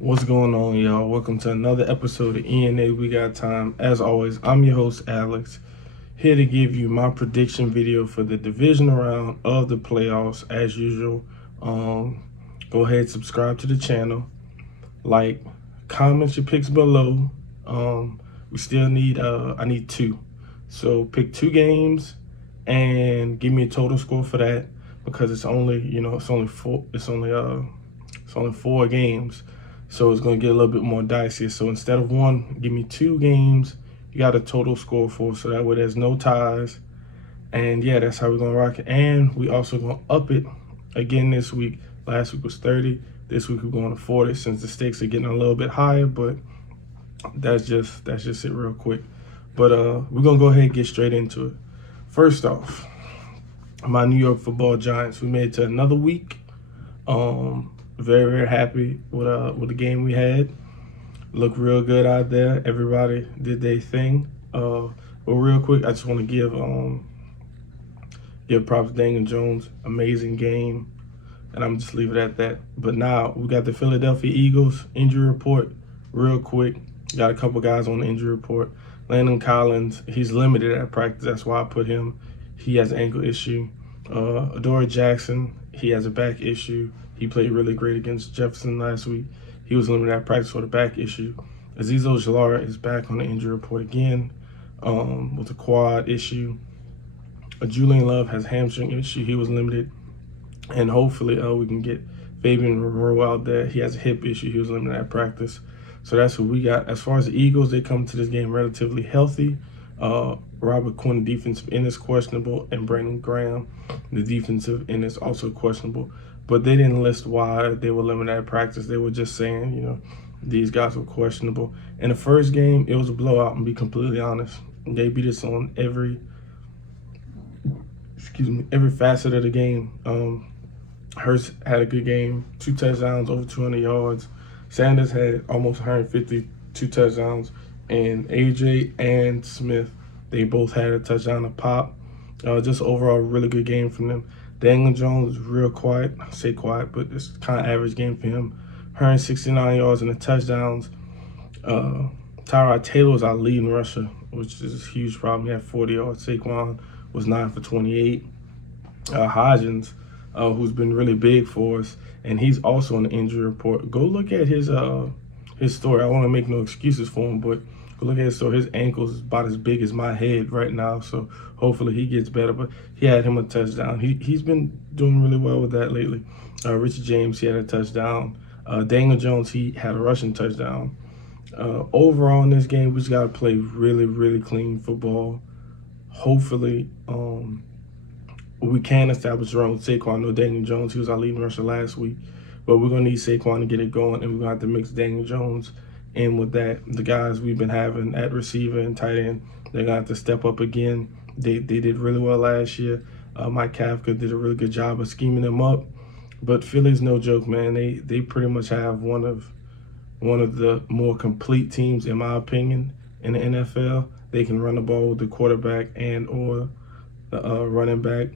What's going on, y'all? Welcome to another episode of ENA We Got Time. As always, I'm your host, Alex, here to give you my prediction video for the divisional round of the playoffs. As usual, go ahead, subscribe to the channel, like, comment your picks below. We still need, I need 2. So pick 2 games and give me a total score for that, because it's only, it's only 4 games. So it's going to get a little bit more dicey. So instead of 1, give me 2 games. You got a total score for, so that way there's no ties. And yeah, that's how we're going to rock it. And we also going to up it again this week. Last week was 30. This week we're going to 40 since the stakes are getting a little bit higher. But that's just it real quick. But we're going to go ahead and get straight into it. First off, my New York Football Giants. We made it to another week. Very, very happy with the game we had. Looked real good out there. Everybody did their thing. But real quick, I just want to give props to Daniel Jones. Amazing game. And I'm just leave it at that. But now we got the Philadelphia Eagles injury report real quick. Got a couple guys on the injury report. Landon Collins, he's limited at practice. That's why I put him. He has an ankle issue. Adoree Jackson, he has a back issue. He played really great against Jefferson last week. He was limited at practice for the back issue. Azeez Ojulari is back on the injury report again with a quad issue. Julian Love has hamstring issue. He was limited. And hopefully we can get Fabian Moreau out there. He has a hip issue. He was limited at practice. So that's who we got. As far as the Eagles, they come to this game relatively healthy. Robert Quinn, the defensive end, is questionable, and Brandon Graham, the defensive end, is also questionable. But they didn't list why they were limited at practice. They were just saying, these guys were questionable. In the first game, it was a blowout, and be completely honest. They beat us on every facet of the game. Hurts had a good game, 2 touchdowns, over 200 yards. Sanders had almost 150, 2 touchdowns. And AJ and Smith, they both had a touchdown a pop. Just overall, really good game from them. Daniel Jones is real quiet. I say quiet, but it's kind of average game for him. 169 yards and the touchdowns. Tyrod Taylor was our leading rusher, which is a huge problem. He had 40 yards. Saquon was 9 for 28. Hodgins, who's been really big for us, and he's also on the injury report. Go look at his story. I want to make no excuses for him, but go look at his story. His ankles is about as big as my head right now, so hopefully he gets better. But he had him a touchdown. He's been doing really well with that lately. Richard James, he had a touchdown. Daniel Jones, he had a rushing touchdown. Overall in this game, we just got to play really, really clean football. Hopefully, we can establish a run with Saquon. No Daniel Jones, he was our leading rusher last week. But we're going to need Saquon to get it going, and we're going to have to mix Daniel Jones in with that. The guys we've been having at receiver and tight end, they're going to have to step up again. They did really well last year. Mike Kafka did a really good job of scheming them up. But Philly's no joke, man. They pretty much have one of the more complete teams, in my opinion, in the NFL. They can run the ball with the quarterback and or the running back.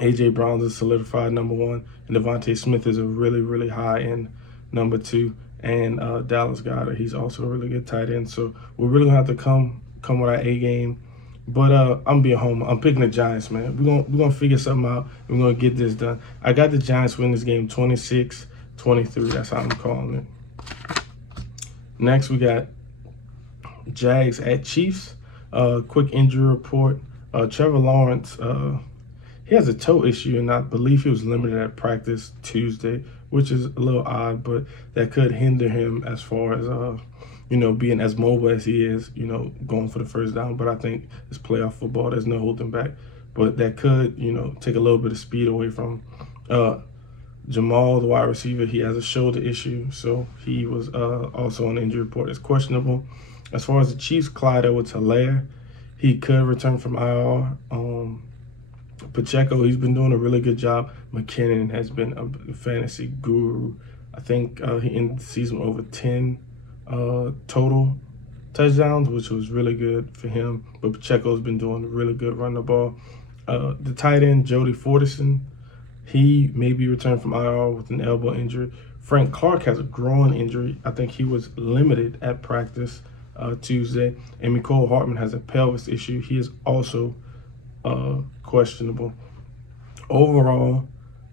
A.J. Brown's a solidified number 1, and Devontae Smith is a really, really high-end number 2. And Dallas Goedert, he's also a really good tight end. So we're really going to have to come with our A game. But I'm being home. I'm picking the Giants, man. We're gonna figure something out. We're going to get this done. I got the Giants win this game 26-23. That's how I'm calling it. Next, we got Jags at Chiefs. Quick injury report. Trevor Lawrence, he has a toe issue, and I believe he was limited at practice Tuesday, which is a little odd, but that could hinder him as far as, being as mobile as he is, going for the first down. But I think it's playoff football. There's no holding back. But that could, take a little bit of speed away from Jamal, the wide receiver. He has a shoulder issue, so he was also on the injury report. It's questionable. As far as the Chiefs, Clyde Edwards-Helaire, he could return from IR. Pacheco, he's been doing a really good job. McKinnon has been a fantasy guru. I think he ended the season with over 10 total touchdowns, which was really good for him. But Pacheco's been doing really good running the ball. The tight end, Jody Fortson, he may be returned from IR with an elbow injury. Frank Clark has a groin injury. I think he was limited at practice Tuesday. And Mecole Hardman has a pelvis issue. He is also questionable. Overall,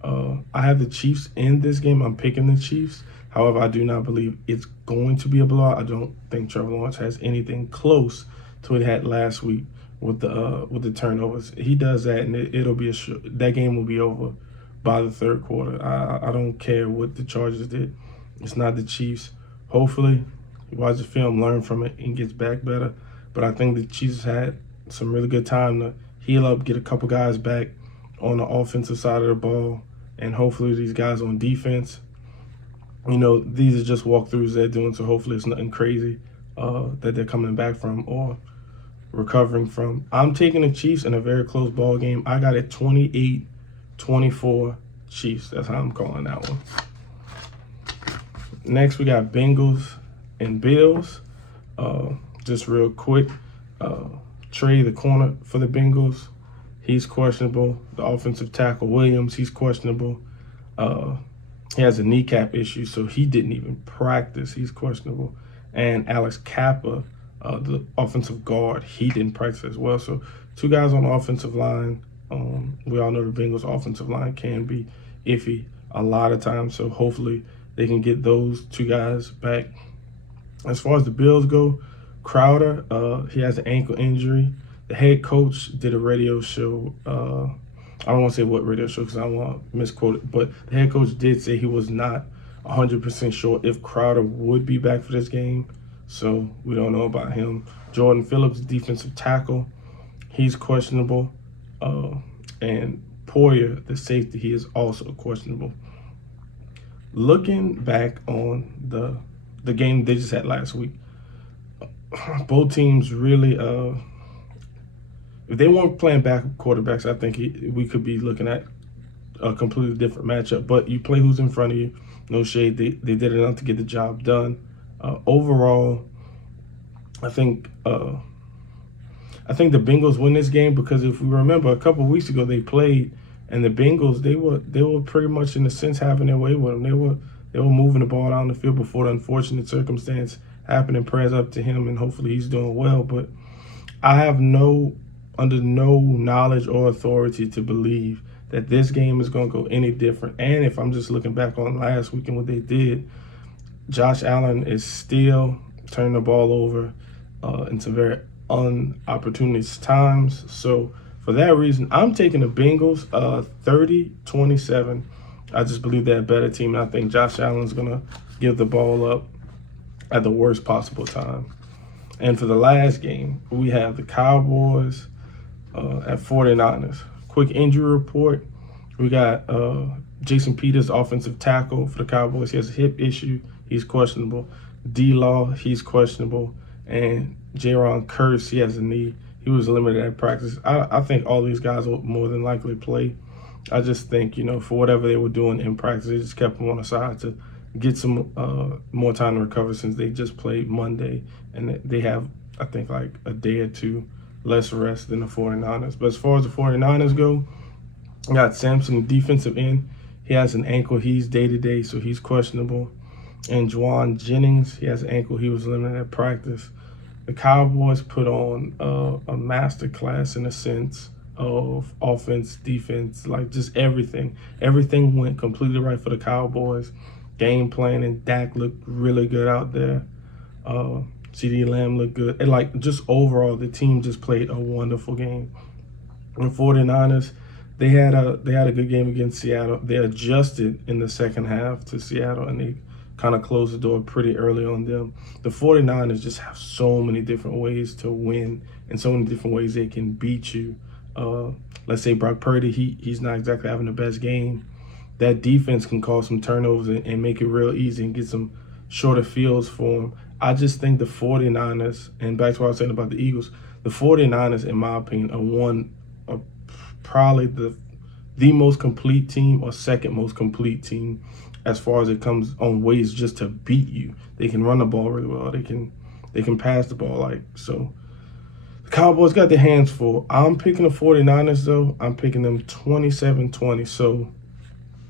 I have the Chiefs in this game. I'm picking the Chiefs. However, I do not believe it's going to be a blowout. I don't think Trevor Lawrence has anything close to what he had last week with the turnovers. He does that, and it'll be that game will be over by the third quarter. I don't care what the Chargers did. It's not the Chiefs. Hopefully, he watches the film, learn from it, and gets back better. But I think the Chiefs had some really good time to heal up, get a couple guys back on the offensive side of the ball, and hopefully these guys on defense, these are just walkthroughs they're doing, so hopefully it's nothing crazy that they're coming back from or recovering from. I'm taking the Chiefs in a very close ball game. I got it 28-24 Chiefs. That's how I'm calling that one. Next, we got Bengals and Bills. Just real quick, Trey, the corner for the Bengals, he's questionable. The offensive tackle, Williams, he's questionable. He has a kneecap issue, so he didn't even practice. He's questionable. And Alex Kappa, the offensive guard, he didn't practice as well. So 2 guys on the offensive line. We all know the Bengals' offensive line can be iffy a lot of times, so hopefully they can get those 2 guys back. As far as the Bills go, Crowder, he has an ankle injury. The head coach did a radio show. I don't want to say what radio show because I don't want to misquote it, but the head coach did say he was not 100% sure if Crowder would be back for this game, so we don't know about him. Jordan Phillips, defensive tackle, he's questionable. And Poyer, the safety, he is also questionable. Looking back on the game they just had last week, both teams really, if they weren't playing backup quarterbacks, I think we could be looking at a completely different matchup. But you play who's in front of you. No shade. They did enough to get the job done. Overall, I think the Bengals win this game because if we remember a couple of weeks ago they played, and the Bengals they were pretty much in a sense having their way with them. They were moving the ball down the field before the unfortunate circumstance happened, and prayers up to him, and hopefully he's doing well. But I have under no knowledge or authority to believe that this game is going to go any different. And if I'm just looking back on last week and what they did, Josh Allen is still turning the ball over in some very unopportunist times. So for that reason, I'm taking the Bengals 30-27. I just believe they're a better team, and I think Josh Allen's going to give the ball up at the worst possible time. And for the last game, we have the Cowboys at 49ers. Quick injury report. We got Jason Peters, offensive tackle for the Cowboys. He has a hip issue. He's questionable. D-Law, he's questionable. And Jaron Kearse, he has a knee. He was limited at practice. I think all these guys will more than likely play. I just think, for whatever they were doing in practice, they just kept them on the side to get some more time to recover since they just played Monday. And they have, I think, like a day or 2 less rest than the 49ers. But as far as the 49ers go, I got Samson, defensive end. He has an ankle. He's day-to-day, so he's questionable. And Juwan Jennings, he has an ankle. He was limited at practice. The Cowboys put on a master class in a sense of offense, defense, like just everything. Everything went completely right for the Cowboys. Game planning, Dak looked really good out there. CeeDee Lamb looked good. And just overall, the team just played a wonderful game. And the 49ers, they had a good game against Seattle. They adjusted in the second half to Seattle, and they kind of closed the door pretty early on them. The 49ers just have so many different ways to win and so many different ways they can beat you. Let's say Brock Purdy, he's not exactly having the best game. That defense can cause some turnovers and make it real easy and get some shorter fields for them. I just think the 49ers, and back to what I was saying about the Eagles, the 49ers, in my opinion, are probably the most complete team or second most complete team as far as it comes on ways just to beat you. They can run the ball really well. They can pass the ball. So the Cowboys got their hands full. I'm picking the 49ers, though. I'm picking them 27-20. So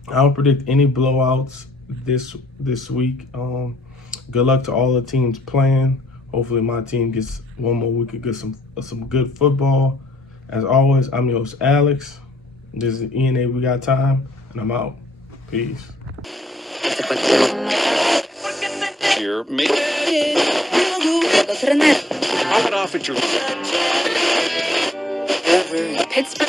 I don't predict any blowouts this week. Good luck to all the teams playing. Hopefully my team gets one more week of some good football. As always, I'm your host, Alex. This is ENA We Got Time, and I'm out. Peace. Here, make I'll get off at your Pittsburgh.